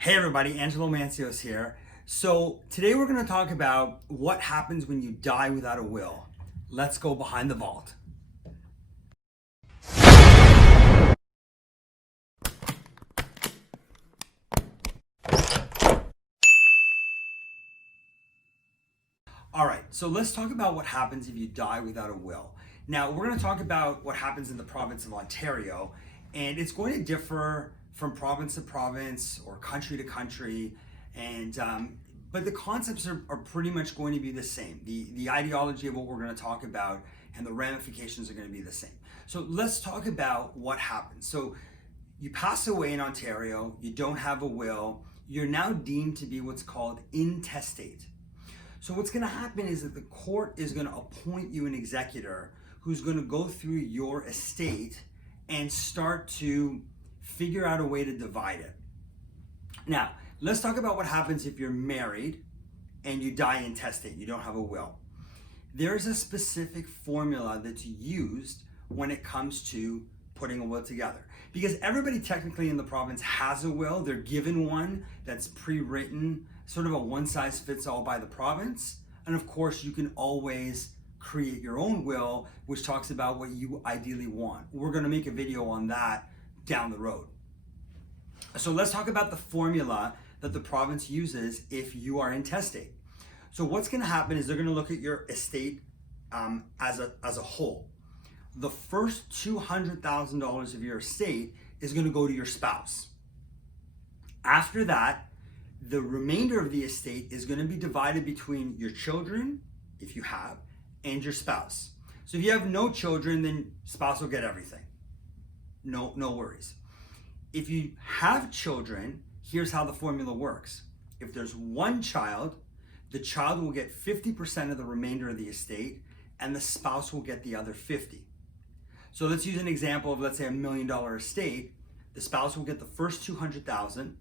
Hey everybody, Angelo here. So today we're going to talk about what happens when you die without a will. Let's go behind the vault. All right, so let's talk about what happens if you die without a will. Now, we're going to talk about what happens in the province of Ontario, and it's going to differ from province to province or country to country, and but the concepts are pretty much going to be the same. The ideology of what we're going to talk about and the ramifications are going to be the same. So let's talk about what happens. So you pass away in Ontario, you don't have a will, you're now deemed to be what's called intestate. So what's going to happen is that the court is going to appoint you an executor who's going to go through your estate and start to figure out a way to divide it. Now, let's talk about what happens if you're married and you die intestate, you don't have a will. There's a specific formula that's used when it comes to putting a will together. Because everybody technically in the province has a will, they're given one that's pre-written, sort of a one-size-fits-all by the province. And of course, you can always create your own will, which talks about what you ideally want. We're gonna make a video on that down the road. So let's talk about the formula that the province uses if you are intestate. So what's gonna happen is they're gonna look at your estate as a whole. The first $200,000 of your estate is going to go to your spouse. After that, the remainder of the estate is going to be divided between your children, if you have, and your spouse. So if you have no children, then spouse will get everything. No worries. If you have children, here's how the formula works. If there's one child, the child will get 50% of the remainder of the estate, and the spouse will get the other 50%. So let's use an example of, let's say, $1 million estate. The spouse will get the first 200,000.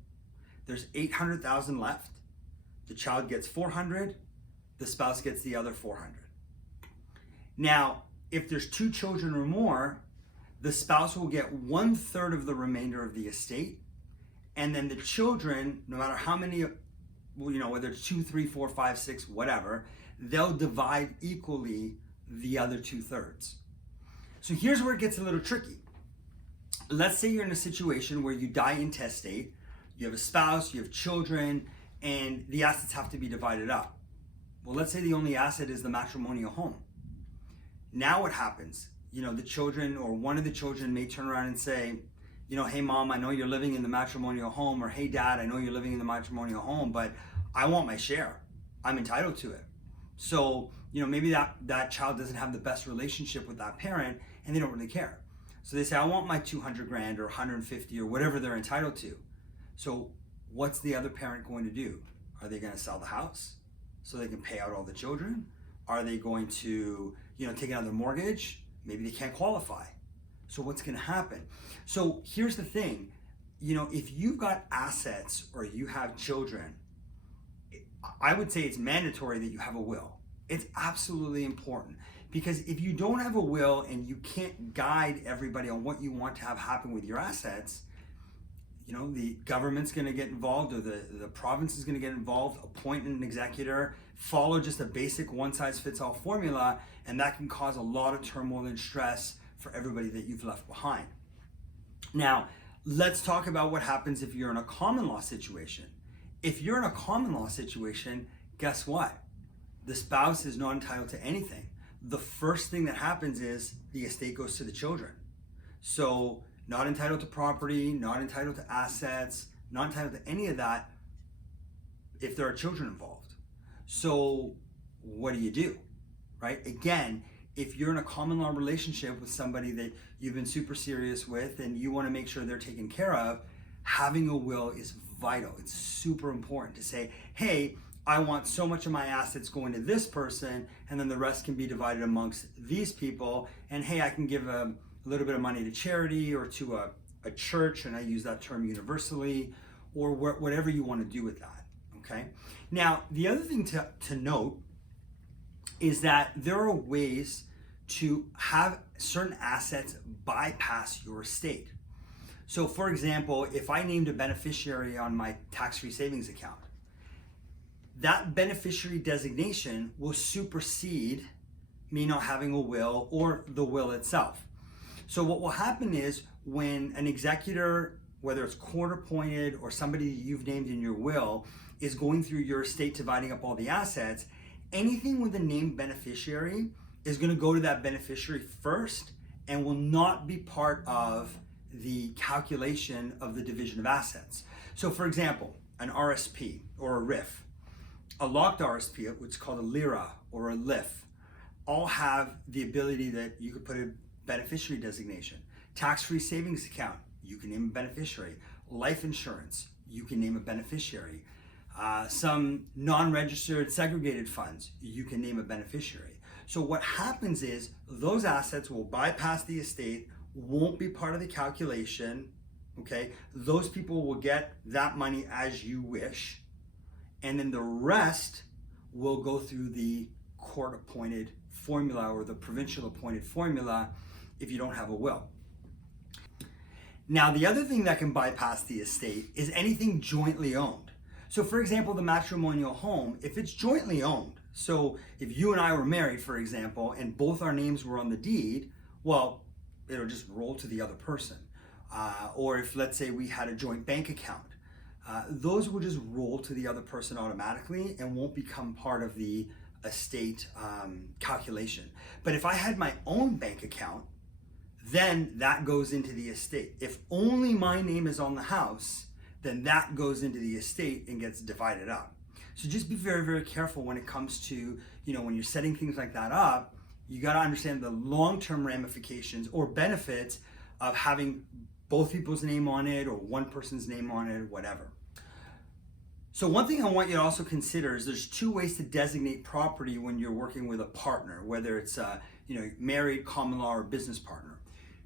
There's 800,000 left. The child gets 400. The spouse gets the other 400. Now, if there's two children or more, the spouse will get 1/3 of the remainder of the estate. And then the children, no matter how many, whether it's 2, 3, 4, 5, 6, whatever, they'll divide equally the other 2/3. So here's where it gets a little tricky. Let's say you're in a situation where you die intestate, you have a spouse, you have children, and the assets have to be divided up. Well, let's say the only asset is the matrimonial home. Now what happens? The children or one of the children may turn around and say, hey mom, I know you're living in the matrimonial home, or hey dad, I know you're living in the matrimonial home, but I want my share. I'm entitled to it. So, maybe that child doesn't have the best relationship with that parent and they don't really care. So they say, I want my 200 grand or 150 or whatever they're entitled to. So what's the other parent going to do? Are they going to sell the house so they can pay out all the children? Are they going to, take another mortgage? Maybe they can't qualify. So what's going to happen? So here's the thing, if you've got assets or you have children, I would say it's mandatory that you have a will. It's absolutely important, because if you don't have a will and you can't guide everybody on what you want to have happen with your assets, the government's going to get involved, or the province is going to get involved, appoint an executor, follow just a basic one-size-fits-all formula, and that can cause a lot of turmoil and stress for everybody that you've left behind. Now, let's talk about what happens if you're in a common law situation. If you're in a common law situation, guess what? The spouse is not entitled to anything. The first thing that happens is the estate goes to the children. So not entitled to property, not entitled to assets, not entitled to any of that if there are children involved. So what do? Right? Again, if you're in a common law relationship with somebody that you've been super serious with and you want to make sure they're taken care of, having a will is vital. It's super important to say, hey, I want so much of my assets going to this person, and then the rest can be divided amongst these people. And hey, I can give a little bit of money to charity or to a church, and I use that term universally, or whatever you want to do with that, okay? Now, the other thing to note is that there are ways to have certain assets bypass your estate. So for example, if I named a beneficiary on my tax-free savings account, that beneficiary designation will supersede me not having a will or the will itself. So what will happen is when an executor, whether it's court appointed or somebody you've named in your will, is going through your estate dividing up all the assets, anything with a named beneficiary is going to go to that beneficiary first and will not be part of the calculation of the division of assets. So for example, an RSP or a RIF, a locked RSP, which is called a LIRA or a LIF, all have the ability that you could put a beneficiary designation. Tax-free savings account, you can name a beneficiary. Life insurance, you can name a beneficiary. Some non-registered segregated funds, you can name a beneficiary. So what happens is those assets will bypass the estate, won't be part of the calculation, okay? Those people will get that money as you wish, and then the rest will go through the court-appointed formula or the provincial appointed formula if you don't have a will. Now, the other thing that can bypass the estate is anything jointly owned. So for example, the matrimonial home, if it's jointly owned, so if you and I were married, for example, and both our names were on the deed, well, it'll just roll to the other person. Or if, let's say, we had a joint bank account, those will just roll to the other person automatically and won't become part of the estate calculation. But if I had my own bank account, then that goes into the estate. If only my name is on the house, then that goes into the estate and gets divided up. So just be very, very careful when it comes to, when you're setting things like that up, you got to understand the long-term ramifications or benefits of having both people's name on it or one person's name on it, whatever. So one thing I want you to also consider is there's two ways to designate property when you're working with a partner, whether it's married, common law, or business partner.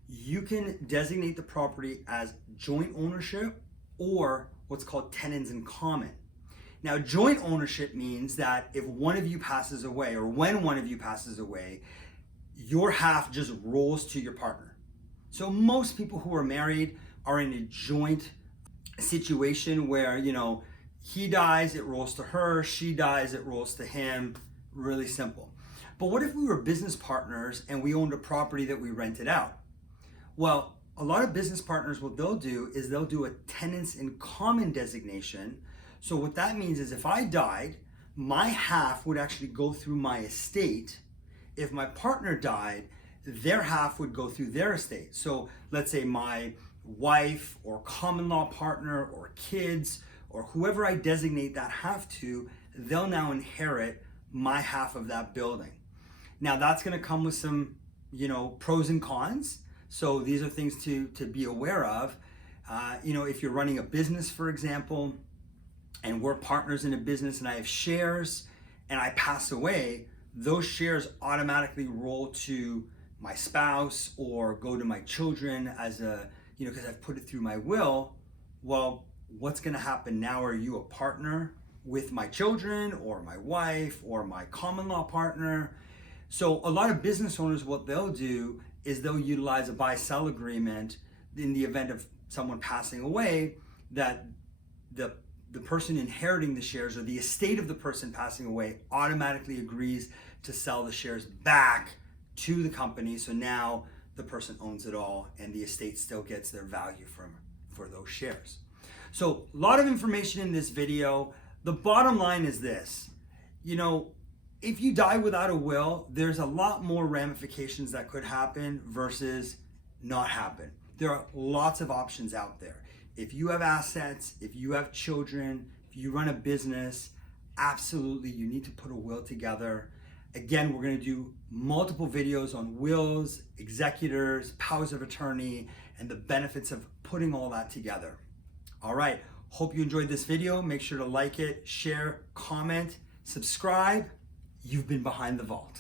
You can designate the property as joint ownership or what's called tenants in common. Now, joint ownership means that if one of you passes away or when one of you passes away, your half just rolls to your partner. So most people who are married are in a joint situation where, he dies, it rolls to her, she dies, it rolls to him, really simple. But what if we were business partners and we owned a property that we rented out? Well, a lot of business partners, what they'll do is they'll do a tenants in common designation. So what that means is if I died, my half would actually go through my estate. If my partner died, their half would go through their estate. So let's say my wife or common law partner or kids or whoever I designate that half to, they'll now inherit my half of that building. Now that's gonna come with some, pros and cons. So these are things to be aware of. If you're running a business, for example, and we're partners in a business and I have shares and I pass away, those shares automatically roll to my spouse or go to my children as because I've put it through my will. Well, what's gonna happen now? Are you a partner with my children or my wife or my common law partner? So a lot of business owners, what they'll do is they'll utilize a buy-sell agreement in the event of someone passing away, that the person inheriting the shares or the estate of the person passing away automatically agrees to sell the shares back to the company. So now the person owns it all and the estate still gets their value for those shares. So a lot of information in this video. The bottom line is this, if you die without a will, there's a lot more ramifications that could happen versus not happen. There are lots of options out there. If you have assets, if you have children, if you run a business, absolutely you need to put a will together. Again, we're going to do multiple videos on wills, executors, powers of attorney, and the benefits of putting all that together. All right, hope you enjoyed this video. Make sure to like it, share, comment, subscribe. You've been Behind the Vault.